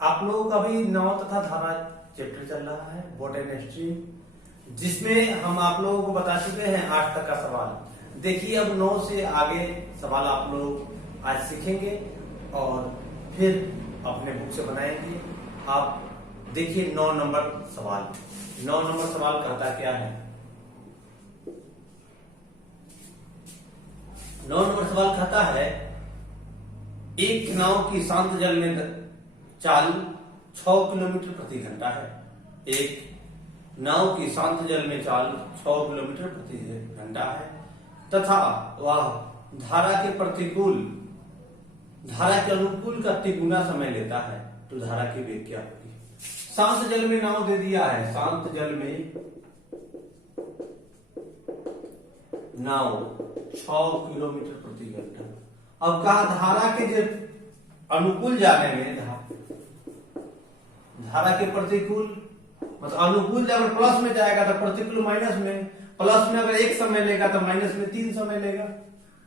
आप लोगों का भी नाव तथा धारा चैप्टर चल रहा है बोट एंड स्ट्रीम, जिसमें हम आप लोगों को बता चुके हैं 8 तक का सवाल। देखिए अब 9 से आगे सवाल आप लोग आज सीखेंगे और फिर अपने बुक से बनाएंगे। आप देखिए 9 नंबर सवाल। 9 नंबर सवाल कहता क्या है? 9 नंबर सवाल कहता है एक नाव की शांत जल में चाल 6 किलोमीटर प्रति घंटा है। एक नाव की शांत जल में चाल 6 किलोमीटर प्रति घंटा है तथा वह धारा के अनुकूल का तिगुना समय लेता है, तो धारा की वेग क्या होगी? शांत जल में नाव दे दिया है, शांत जल में नाव 6 किलोमीटर प्रति घंटा। अब कहा धारा के जो अनुकूल जाने में धारा के प्रतिकूल, मतलब अनुकूल जब प्लस में जाएगा तो प्रतिकूल माइनस में, प्लस में अगर 1 समय लेगा तो माइनस में 3 समय लेगा।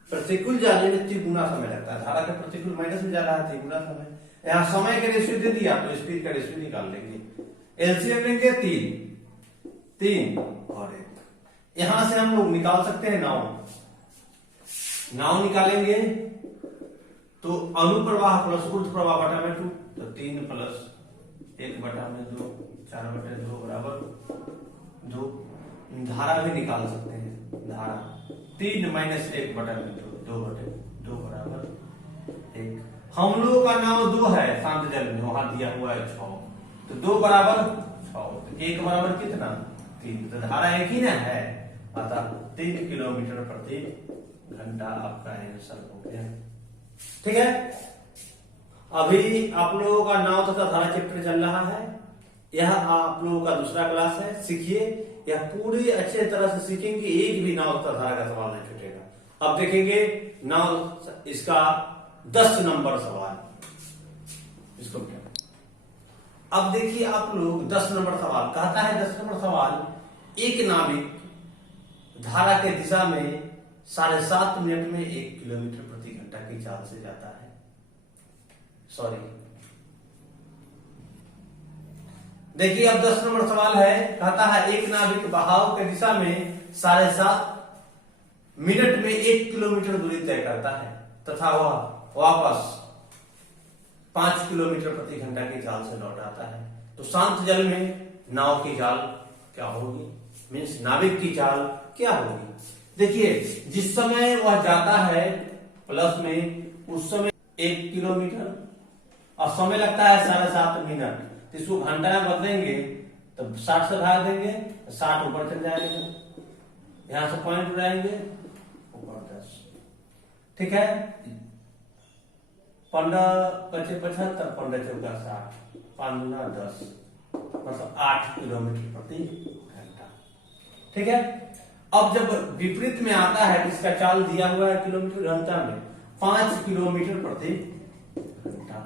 प्रतिकूल जाने में तिगुना समय लगता है। धारा के प्रतिकूल माइनस में जा रहा है, तिगुना समय। यहाँ समय का रेशियो दे दिया तो स्पीड का रेशियो निकाल लेंगे। एलसीएम लेंगे 3 और 1। यहां से हम लोग निकाल सकते हैं नाव निकालेंगे तो अनुप्रवाह प्लस ऊर्ध्व प्रवाह बटा में 2, तो 3 प्लस 1 बटा में 2, 4 बटे 2 बराबर 2। धारा भी निकाल सकते हैं। धारा 3 माइनस 1 बटा में 2 बटे 2 बराबर 1। हम लोगों का नाम 2 है शांत जल में, वहां दिया हुआ है 6, तो 2 बराबर 6, तो 1 बराबर कितना? 3। तो धारा एक ही ना है, अतः 3 किलोमीटर प्रति घंटा आपका आंसर हो गया। ठीक है, अभी आप लोगों का नाव तथा धारा चैप्टर चल रहा है। यह आप लोगों का दूसरा क्लास है। सीखिए, यह पूरी अच्छे तरह से सीखेंगे, एक भी नाव तथा धारा का सवाल नहीं छूटेगा। अब देखेंगे नाव, इसका 10 नंबर सवाल, इसको क्या? अब देखिए आप लोग 10 नंबर सवाल कहता है। 10 नंबर सवाल, एक नाविक धारा के दिशा में 7.5 मिनट में 1 किलोमीटर प्रति घंटा की चाल से जाता है। देखिए अब 10 नंबर सवाल है, कहता है एक नाविक बहाव के दिशा में 7.5 मिनट में 1 किलोमीटर दूरी तय करता है तथा वह वापस 5 किलोमीटर प्रति घंटा की चाल से लौट आता है। तो शांत जल में नाव की चाल क्या होगी? मीन्स नाविक की चाल क्या होगी? देखिए जिस समय वह जाता है प्लस में, उस समय 1 किलोमीटर और समय लगता है 7.5 मिनट, तो इसको घंटा में बदलेंगे तो 60 से भाग देंगे तो 60 ऊपर चल जाएगा। यहां से पॉइंट उड़ाएंगे ऊपर 10। ठीक है, 15 पचे 75, 15 चौका 60, 5 गुना 10, मतलब 8 किलोमीटर प्रति घंटा। ठीक है, अब जब विपरीत में आता है, इसका चाल दिया हुआ है किलोमीटर घंटा में, 5 किलोमीटर प्रति घंटा।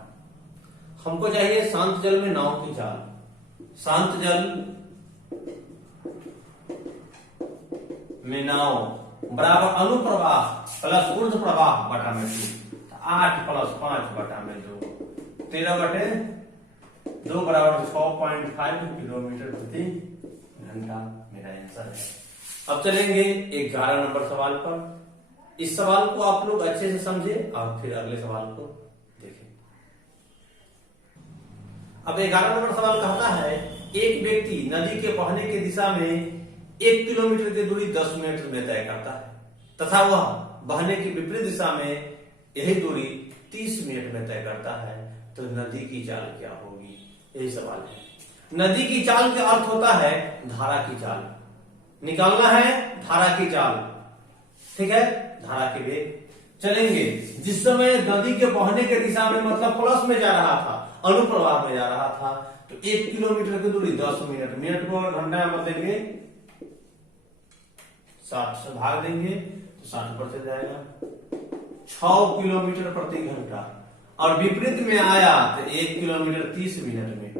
हमको चाहिए शांत जल में नाव की चाल। शांत जल में नाव बराबर अनुप्रवाह प्लस ऊर्ध्व प्रवाह बटा में 2, 8 प्लस 5 बटा में 2, 13 बटे 2 बराबर 6.5 किलोमीटर प्रति घंटा मेरा आंसर है। अब चलेंगे 11 नंबर सवाल पर। इस सवाल को आप लोग अच्छे से समझे और फिर अगले सवाल को देखें। अब 11 नंबर सवाल कहता है एक व्यक्ति नदी के बहने की दिशा में 1 किलोमीटर की दूरी 10 मिनट में तय करता है तथा वह बहने की विपरीत दिशा में यही दूरी 30 मिनट में तय करता है, तो नदी की चाल क्या होगी? यही सवाल है। नदी की चाल का अर्थ होता है धारा की चाल। निकालना है धारा की चाल। ठीक है, धारा के वेग चलेंगे। जिस समय नदी के बहने के दिशा में मतलब प्लस में जा रहा था, अनुप्रवाह में जा रहा था, तो 1 किलोमीटर की दूरी 10 मिनट, मिनट को घंटा में बदलेंगे 60 से भाग देंगे तो 60 पर चल जाएगा। 6 किलोमीटर प्रति घंटा और विपरीत में आया तो 1 किलोमीटर 30 मिनट में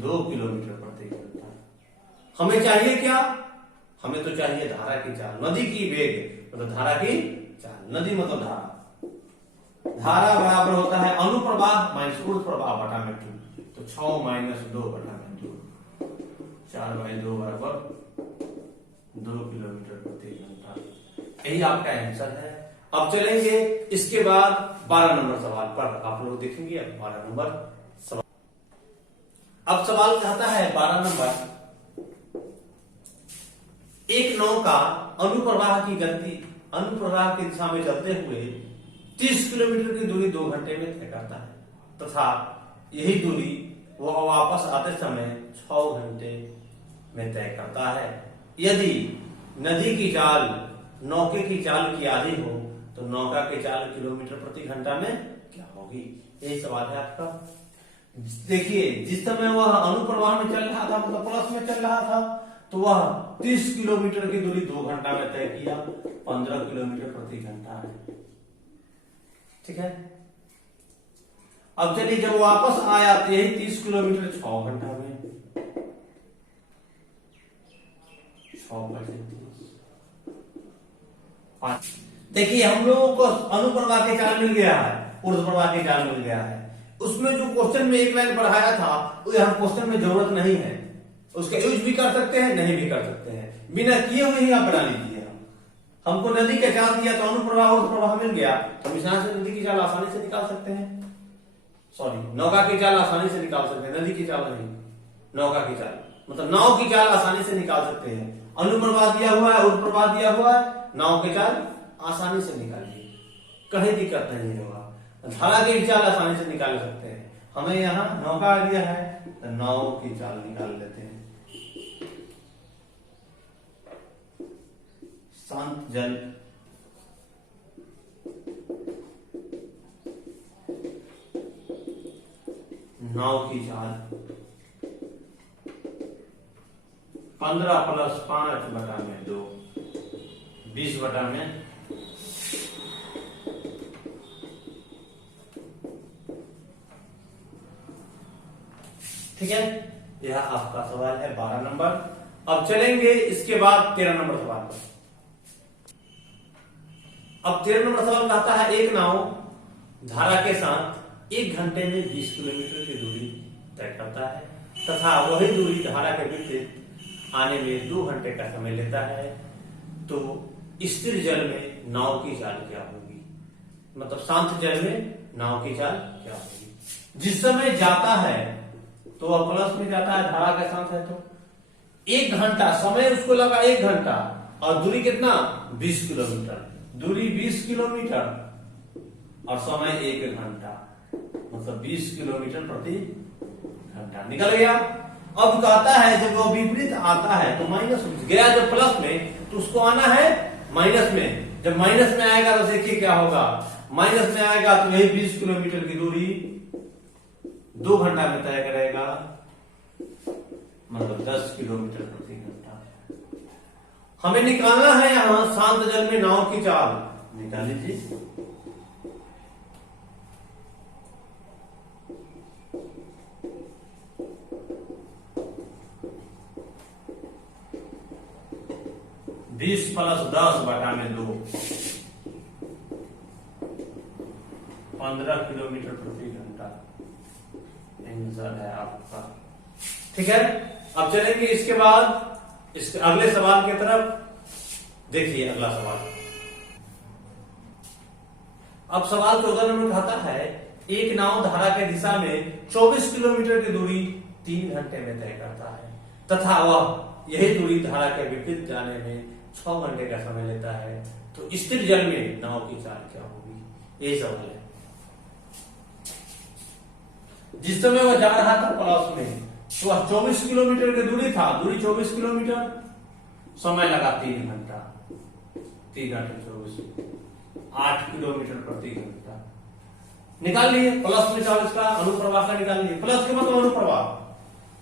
2 किलोमीटर प्रति घंटा। हमें चाहिए क्या? हमें तो चाहिए धारा की चाल, नदी की वेग मतलब धारा की चाल। नदी मतलब धारा, धारा बराबर होता है अनुप्रवाह माइनस ऊर्ध्व प्रवाह बटा में 2, तो 6 माइनस 2 बटा में 2, 4/2 बराबर 2 किलोमीटर प्रति घंटा। यही आपका आंसर है। अब चलेंगे इसके बाद 12 नंबर सवाल पर, आप लोग देखेंगे अब 12 नंबर सवाल। अब सवाल कहता है 12 नंबर, एक नौका अनुप्रवाह की गति अनुप्रवाह की दिशा में चलते हुए 30 किलोमीटर की दूरी 2 घंटे में तय करता है तथा यही दूरी वह वापस आते समय 6 घंटे में तय करता है। यदि नदी की चाल नौके की चाल की आधी हो तो नौका की चाल किलोमीटर प्रति घंटा में क्या होगी? यही सवाल है आपका। देखिए, जिस समय वह अनुप्रवाह में चल रहा था, मतलब प्लस में चल रहा था, तो वह 30 किलोमीटर की दूरी 2 घंटा में तय किया, 15 किलोमीटर प्रति घंटा है। ठीक है। अब चलिए, जब वापस आया तो यही 30 किलोमीटर 6 घंटा में, 6 देखिए, हम लोगों को अनुप्रवाह के चाल मिल गया है, ऊर्ध्वप्रवाह के चाल मिल गया है। उसमें जो क्वेश्चन में एक लाइन पढ़ाया था, वो यहाँ क्वेश्चन में जरूरत नहीं है। उसका यूज भी कर सकते हैं, नहीं भी कर सकते हैं, बिना किए हुए ही आप बना लीजिए। हमको नदी का चाल दिया तो अनुप्रवाह ऊर्ध्वप्रवाह मिल गया, तो हम यहाँ से नदी की चाल आसानी से निकाल सकते हैं। सॉरी, नौका की चाल आसानी से निकाल सकते हैं, नदी की चाल नहीं, नौका की चाल, मतलब नाव की चाल आसानी से निकाल सकते हैं। अनुप्रवाह दिया हुआ है, ऊर्ध्वप्रवाह दिया हुआ है, नाव की चाल आसानी से निकालिए, कहीं दिक्कत नहीं होगा। धारा की चाल आसानी से निकाल सकते हैं। हमें यहाँ नौका दिया है तो नाव की चाल निकाल लेते हैं। शांत जल नाव की चाल 15 + 5 बटा में 2, 20 बटा में, ठीक है। यह आपका सवाल है 12 नंबर। अब चलेंगे इसके बाद 13 नंबर सवाल पर। अब 13 नंबर सवाल कहता है, एक नाव धारा के साथ 1 घंटे में 20 किलोमीटर की दूरी तय करता है तथा वही दूरी धारा के विपरीत आने में 2 घंटे का समय लेता है, तो स्थिर जल में नाव की चाल क्या होगी? मतलब शांत जल में नाव की चाल क्या होगी? जिस समय जाता है तो वह प्लस में जाता है, धारा के साथ है, तो 1 घंटा समय उसको लगा, 1 घंटा, और दूरी कितना? 20 किलोमीटर। दूरी 20 किलोमीटर और समय 1 घंटा, मतलब 20 किलोमीटर प्रति घंटा निकल गया। अब कहता है जब वो विपरीत आता है तो माइनस गया, जब प्लस में तो उसको आना है माइनस में। जब माइनस में आएगा तो देखिए क्या होगा, माइनस में आएगा तो यही 20 किलोमीटर की दूरी 2 घंटा में तय करेगा, मतलब 10 किलोमीटर प्रति घंटा। हमें निकालना है यहां शांत जल में नाव की चाल, निकाल लीजिए। बीस + 10 बटा में 2, 15 किलोमीटर प्रति घंटा आंसर है आपका। ठीक है। अब चलेंगे इसके बाद इसके अगले सवाल की तरफ। देखिए अगला सवाल। अब सवाल 14 नंबर कहता है, एक नाव धारा के दिशा में 24 किलोमीटर की दूरी 3 घंटे में तय करता है तथा वह यही दूरी धारा के विपरीत जाने में 6 घंटे का समय लेता है, तो स्थिर जल में नाव की चाल क्या होगी? यही सवाल है। जिस समय वह जा रहा था प्लस में, तो वह 24 किलोमीटर की दूरी था, दूरी 24 किलोमीटर, समय लगा 3 घंटा, 3 घंटे 24, 8 किलोमीटर प्रति घंटा। निकाल लिए प्लस में 40 का, अनुप्रवाह का निकाल लिए। प्लस के मतलब अनुप्रवाह।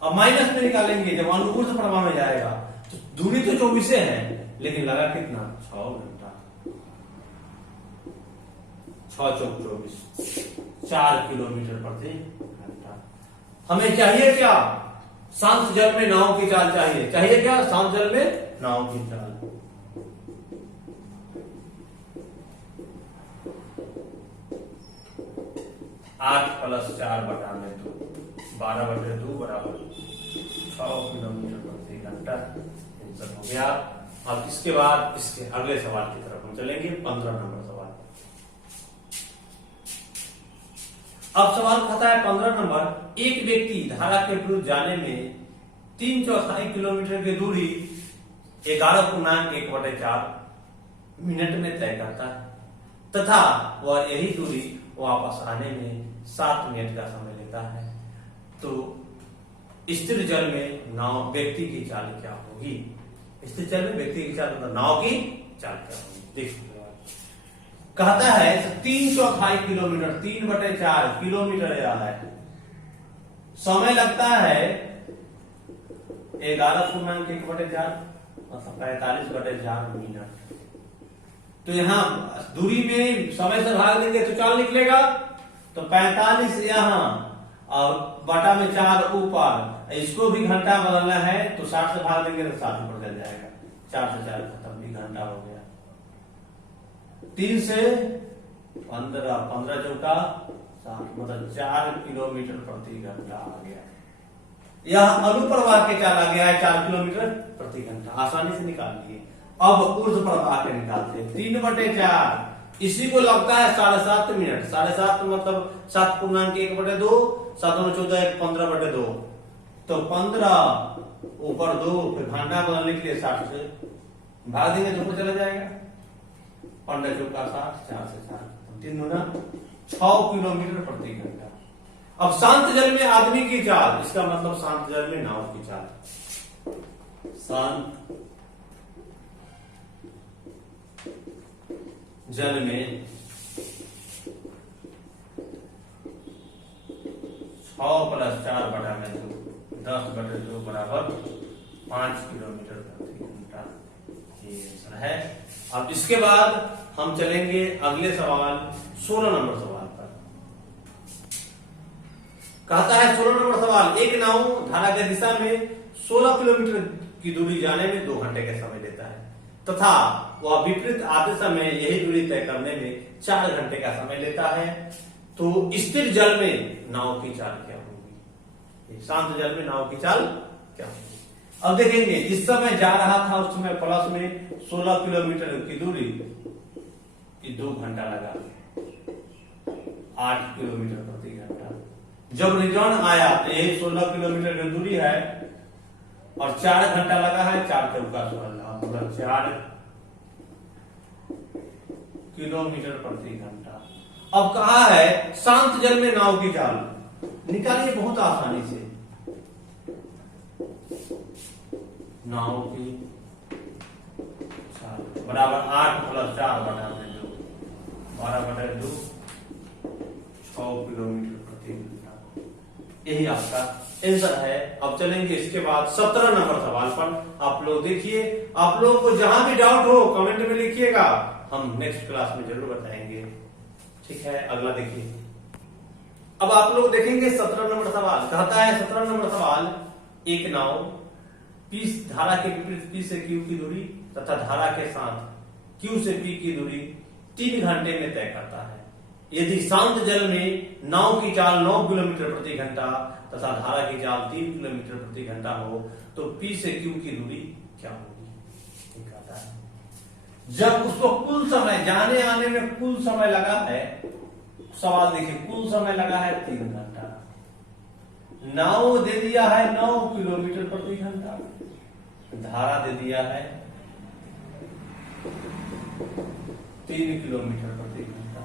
अब माइनस में निकालेंगे जब अनुपूर्ण प्रवाह में जाएगा, तो दूरी तो 24 है, लेकिन लगा कितना? 6 घंटा, 6 चौक 24, 4 किलोमीटर प्रति घंटा। हमें चाहिए क्या? शांत जल में नाव की चाल चाहिए। चाहिए क्या? शांत जल में नाव की चाल। 8 प्लस 4 बटा में 2, 12 बटे 2 बराबर 6 किलोमीटर प्रति घंटा। आंसर हो गया। अब इसके बाद इसके अगले सवाल की तरफ हम चलेंगे, 15 नंबर सवाल। अब सवाल कहता है 15 नंबर, एक व्यक्ति धारा के विरुद्ध जाने में 3/4 किलोमीटर की दूरी 11.1/4 मिनट में तय करता है तथा वह यही दूरी वापस आने में 7 मिनट का समय लेता है, तो स्थिर जल में नाव व्यक्ति की चाल क्या होगी? स्थिर जल में व्यक्ति की चाल मतलब नाव की चाल क्या होगी? देखिए कहता है 3/4 किलोमीटर, 3/4 किलोमीटर यह है, समय लगता है 11.1/4 मतलब 45/4 मिनट। तो यहां दूरी में समय से भाग देंगे तो चाल निकलेगा, तो 45 यहां और बटा में 4 ऊपर, इसको भी घंटा बदलना है तो 60 से भाग देंगे तो 7 ऊपर चल जाएगा, 4 से 4 खत्म, भी घंटा हो गया। 3 से 15, 15 चौका 60 मतलब 4 किलोमीटर प्रति घंटा आ गया। यह अनुप्रवाह के चाल आ गया है 4 किलोमीटर प्रति घंटा, आसानी से निकाल लिए। अब ऊर्ध्व प्रवाह के निकालते हैं, 3/4 इसी को लगता है 7.5 मिनट, 7.5 मतलब 7.1/2, 7 14 15/2, तो 15 ऊपर 2 फिर घंटा बदलने के लिए 60 से भाग देंगे तो ऊपर चला जाएगा, 15 चौका 60, 4 से 4 3 गुना 6 किलोमीटर प्रति घंटा। अब शांत जल में आदमी की चाल, इसका मतलब शांत जल में नाव की चाल, शांत जल में 6 + 4 बटा में 2, 10/2 बराबर 5 किलोमीटर प्रति घंटा, ये आंसर है। अब इसके बाद हम चलेंगे अगले सवाल 16 नंबर सवाल पर। कहता है 16 नंबर सवाल, एक नाव धारा की दिशा में 16 किलोमीटर की दूरी जाने में 2 घंटे का समय लेता है तथा वह विपरीत आते समय यही दूरी तय करने में 4 घंटे का समय लेता है, तो स्थिर जल में नाव की चाल क्या होगी? शांत जल में नाव की चाल क्या होगी? अब देखेंगे, जिस समय जा रहा था उस समय प्लस में 16 किलोमीटर की दूरी 2 घंटा लगा, 8 किलोमीटर प्रति घंटा। जब रिटर्न आया तो यही 16 किलोमीटर की दूरी है और 4 घंटा लगा है, 4 चौका 16 मतलब 4 किलोमीटर प्रति घंटा। अब कहा है शांत जल में नाव की चाल निकालिए बहुत आसानी से, नाव की चाल बराबर 8 + 4 बटा 2, 12/2, 6 किलोमीटर प्रति घंटा, यही आपका आंसर है। अब चलेंगे इसके बाद 17 नंबर सवाल पर। आप लोग देखिए, आप लोगों को जहां भी डाउट हो कमेंट में लिखिएगा, हम नेक्स्ट क्लास में जरूर बताएंगे, ठीक है। अगला देखिए, अब आप लोग देखेंगे 17 नंबर सवाल। कहता है 17 नंबर सवाल, एक नाव P धारा के विपरीत P से Q की दूरी तथा धारा के साथ Q से P की दूरी 3 घंटे में तय करता है। यदि शांत जल में नाव की चाल 9 किलोमीटर प्रति घंटा तथा धारा की चाल 3 किलोमीटर प्रति घंटा हो तो P से Q की दूरी क्या होगी? कहता है जब उसको कुल समय जाने आने में कुल समय लगा है, सवाल देखिए, कुल समय लगा है 3 घंटा, नाव दे दिया है 9 किलोमीटर प्रति घंटा, धारा दे दिया है 3 किलोमीटर प्रति घंटा।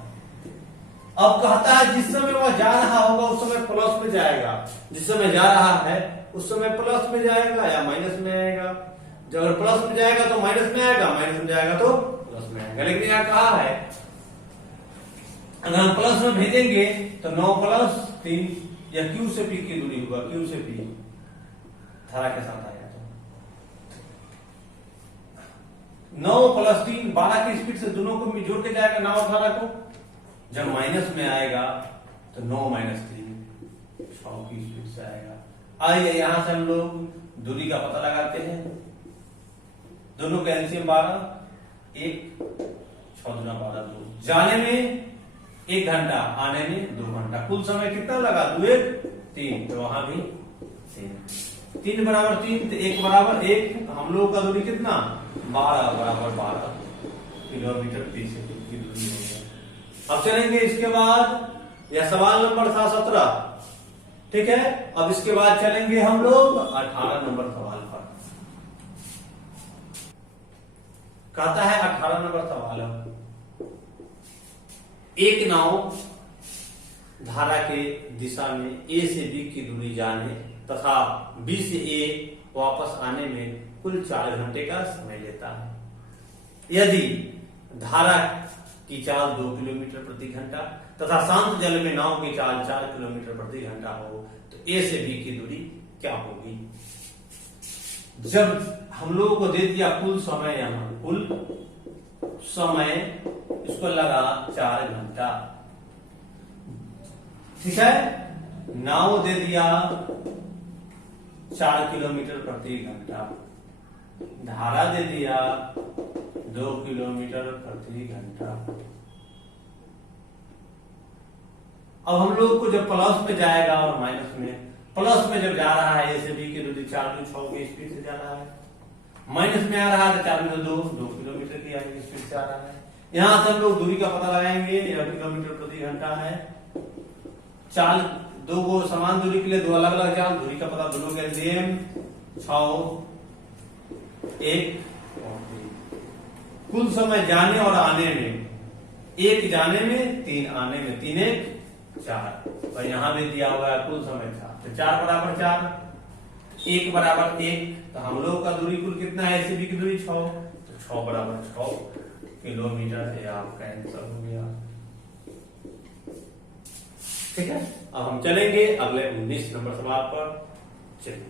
अब कहता है जिस समय वह जा रहा होगा उस समय प्लस में जाएगा, जिस समय जा रहा है उस समय प्लस में जाएगा या माइनस में आएगा। जब अगर प्लस में जाएगा तो माइनस में आएगा, माइनस में जाएगा तो प्लस में आएगा। लेकिन यहां कहा है अगर हम प्लस में भेजेंगे तो 9 + 3 या Q से P की दूरी होगा, Q से P धारा के साथ आएगा तो 9 + 3 12 की स्पीड से दोनों को जोड़ के जाएगा नाव धारा को। जब माइनस में आएगा तो 9 - 3 6 की स्पीड से आएगा। आइए यहां से हम लोग दूरी का पता लगाते हैं, दोनों का एलसीएम 12, 1 6 × 12 2। जाने में 1 घंटा, आने में 2 घंटा, कुल समय कितना लगा? 2 1 3, तो वहां भी 3 बराबर 3, तो 1 बराबर 1, तो हम लोग का दूरी कितना? 12 बराबर 12 किलोमीटर प्रति सेकंड की दूरी हो गया। अब चलेंगे इसके बाद, यह सवाल नंबर था 17, ठीक है। अब इसके बाद चलेंगे हम लोग 18 नंबर सवाल पर। कहता है 18 नंबर सवाल, एक नाव धारा के दिशा में ए से बी की दूरी जाने तथा बी से ए वापस आने में कुल 4 घंटे का समय लेता है। यदि धारा की चाल 2 किलोमीटर प्रति घंटा तथा शांत जल में नाव की चाल 4 किलोमीटर प्रति घंटा हो तो ए से बी की दूरी क्या होगी? जब हम लोगों को दे दिया कुल समय, यहां कुल समय इसको लगा 4 घंटा, ठीक है। नाव दे दिया 4 किलोमीटर प्रति घंटा, धारा दे दिया 2 किलोमीटर प्रति घंटा। अब हम लोग को जब प्लस में जाएगा और माइनस में, प्लस में जब जा रहा है ए से बी की दूरी 4 2 6 की स्पीड से जा रहा है, माइनस में आ रहा है तो 4 2 किलोमीटर की स्पीड से आ रहा है। यहां से हम लोग दूरी का पता लगाएंगे, यह किलोमीटर प्रति घंटा है। चाल दो को समान दूरी के लिए 2 अलग अलग चाल, दूरी का पता दोनों के सेम, 6 1 और 3। कुल समय जाने और आने में, 1 जाने में 3 आने में, 3 1 4, और यहां भी दिया हुआ है कुल समय 4, तो 4 बराबर 4, 1 बराबर 1, तो हम लोग का दूरी कुल कितना है? ए से बी की दूरी 6, तो 6 बराबर 6 किलोमीटर, ये आपका आंसर हो गया, ठीक है। अब हम चलेंगे अगले 19 नंबर सवाल पर। चलिए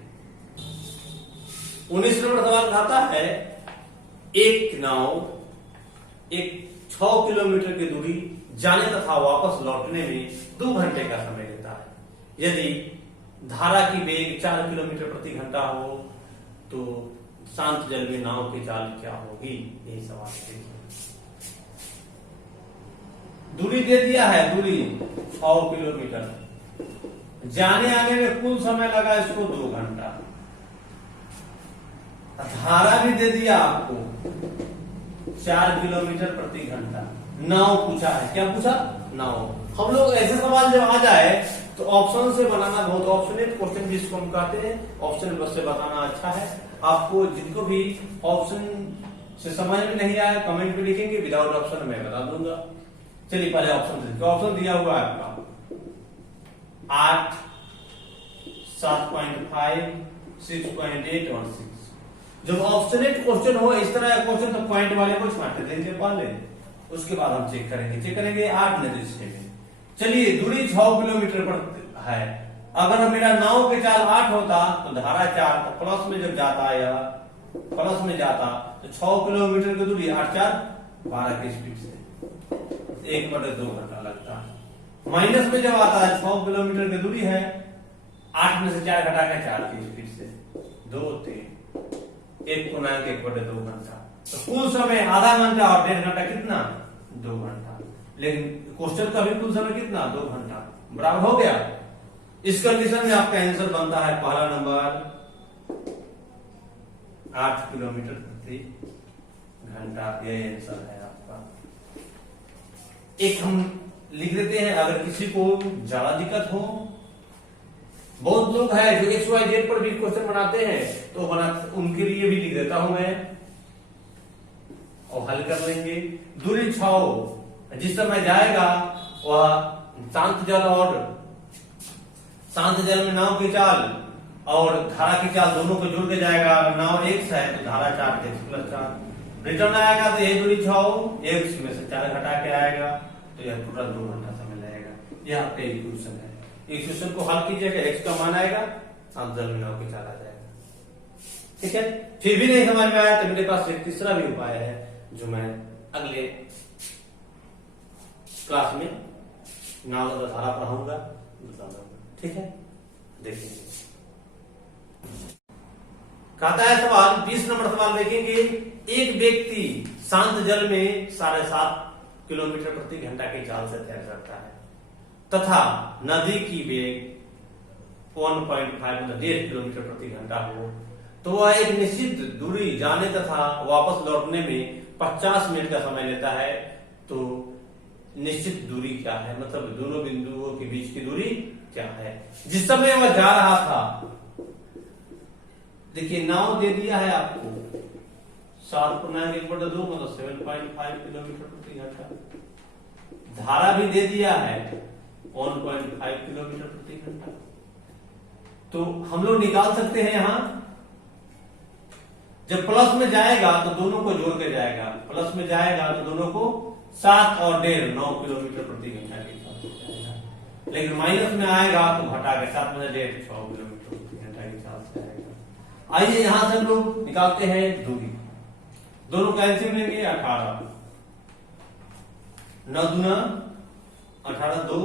19 नंबर सवाल कहता है, एक नाव एक 6 किलोमीटर की दूरी जाने तथा वापस लौटने में 2 घंटे का समय लेता है। यदि धारा की वेग 4 किलोमीटर प्रति घंटा हो तो शांत जल में नाव की चाल क्या होगी? यही सवाल है। दूरी दे दिया है, दूरी 6 किलोमीटर, जाने आने में कुल समय लगा इसको 2 घंटा, धारा भी दे दिया आपको 4 किलोमीटर प्रति घंटा, नाव पूछा है, क्या पूछा? नाव। हम लोग ऐसे सवाल जब आ जाए तो ऑप्शन से बनाना बहुत, ऑप्शनेट क्वेश्चन जिसको हम कहते हैं, ऑप्शन बस से बताना अच्छा है। आपको जिनको भी ऑप्शन से समझ में नहीं आया कमेंट में लिखेंगे, विदाउट ऑप्शन मैं बता दूंगा। चलिए पहले ऑप्शन देखिए, ऑप्शन दिया हुआ है आपका 8 7.5 6.8 और 6। जब ऑप्शनेट क्वेश्चन हो इस तरह का क्वेश्चन तो पॉइंट वाले को छांट देंगे पहले, उसके बाद हम चेक करेंगे 8 नहीं तो 6 में। चलिए दूरी 6 किलोमीटर पर है, अगर मेरा नाव के चाल 8 होता तो धारा 4, तो प्लस में जब जाता है या प्लस में जाता तो 6 किलोमीटर की दूरी 8 4 12 की स्पीड से 1/2 घंटा लगता है। माइनस में जब आता है 6 किलोमीटर की दूरी है, 8 में से 4 घटा के 4 की स्पीड से 2 3 1 गुना 1/2 घंटा, तो कुल समय आधा घंटा और 1.5 घंटा कितना? 2 घंटा। लेकिन क्वेश्चन का भी कुल समय कितना? 2 घंटा, बराबर हो गया। इस कंडीशन में आपका आंसर बनता है पहला नंबर 8 किलोमीटर प्रति घंटा, यही आंसर है आपका। एक हम लिख देते हैं, अगर किसी को ज्यादा दिक्कत हो, बहुत लोग हैं जो XYZ पर भी क्वेश्चन बनाते हैं तो उनके लिए भी लिख देता हूं मैं और हल कर लेंगे। दूरी 6 जिस समय जाएगा वह शांत जल में नाव की चाल और धारा की चाल दोनों को जोड़ के जाएगा। नाव x है तो धारा 4 x + 4, रिटर्न आएगा तो यही दूरी 6 x में से 4 घटा के आएगा, तो यह टोटल 2 घंटा समय लगेगा। यह आपका इक्वेशन है। इक्वेशन को हल कीजिएगा, x का मान आएगा, शांत जल में नाव की चाल आ जाएगा। ठीक है, फिर भी नहीं समझ में आया तो मेरे पास एक तीसरा भी उपाय है जो मैं अगले क्लास में नाव का धारा पढ़ाऊंगा, बताऊंगा। ठीक है, देखिए कहता है सवाल 20 नंबर सवाल देखेंगे। एक व्यक्ति शांत जल में 7.5 किलोमीटर प्रति घंटा की चाल से तैर सकता है तथा नदी की वेग 1.5 मतलब 1.5 किलोमीटर प्रति घंटा हो तो वह एक निश्चित दूरी जाने तथा वापस लौटने में 50 मिनट का समय लेता है। तो निश्चित दूरी क्या है, मतलब दोनों बिंदुओं के बीच की दूरी क्या है। जिस समय वह जा रहा था, देखिए नाव दे दिया है आपको 7.1/2 मतलब 7.5 किलोमीटर प्रति घंटा, धारा भी दे दिया है 1.5 किलोमीटर प्रति घंटा। तो हम लोग निकाल सकते हैं यहां, जब प्लस में जाएगा तो दोनों को जोड़ के जाएगा, प्लस में जाएगा तो दोनों को 7 और 1.5 9 किलोमीटर प्रति घंटा के हिसाब से जाएगा, लेकिन माइनस में आएगा तो घटा के 7 में 1.5 6 किलोमीटर प्रति घंटा के हिसाब से आएगा। आइए यहां से हम लोग निकालते हैं दूरी, दोनों का एलसीएम लेंगे 18, 9 दूना 18, 2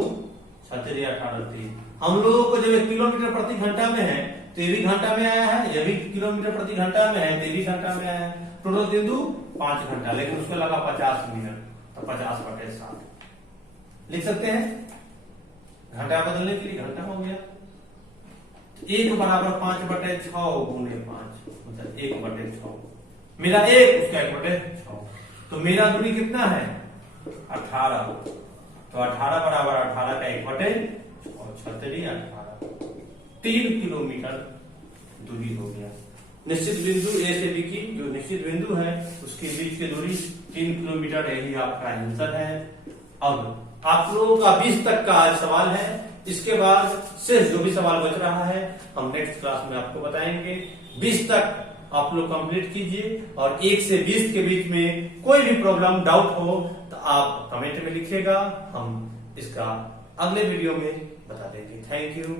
6 18 3। हम लोगों को जब 1 किलोमीटर प्रति घंटा में है तो ये भी घंटा में आया है, यह भी किलोमीटर प्रति घंटा में है तो ये भी घंटा में आया है। टोटल बिंदु 5 घंटा, लेकिन उसको लगा 50 मिनट, तो 50/7 लिख सकते हैं। घंटा बदलने के लिए घंटा हो गया, 1 बराबर 5/6 गुने 5 मतलब 1/6। मेरा 1 उसका 1/6, तो मेरा दूरी कितना है 18, तो 18 बराबर 18 का 1/6 18 3 किलोमीटर दूरी हो गया। निश्चित बिंदु ए से बी की जो निश्चित बिंदु है उसके बीच की दूरी 3 किलोमीटर, यही आपका आंसर है। अब आप लोगों का 20 तक का सवाल है, इसके बाद शेष जो भी सवाल बच रहा है हम नेक्स्ट क्लास में आपको बताएंगे। 20 तक आप लोग कंप्लीट कीजिए और 1 से 20 के बीच में कोई भी प्रॉब्लम डाउट हो तो आप कमेंट में लिखिएगा, हम इसका अगले वीडियो में बता देंगे। Thank you.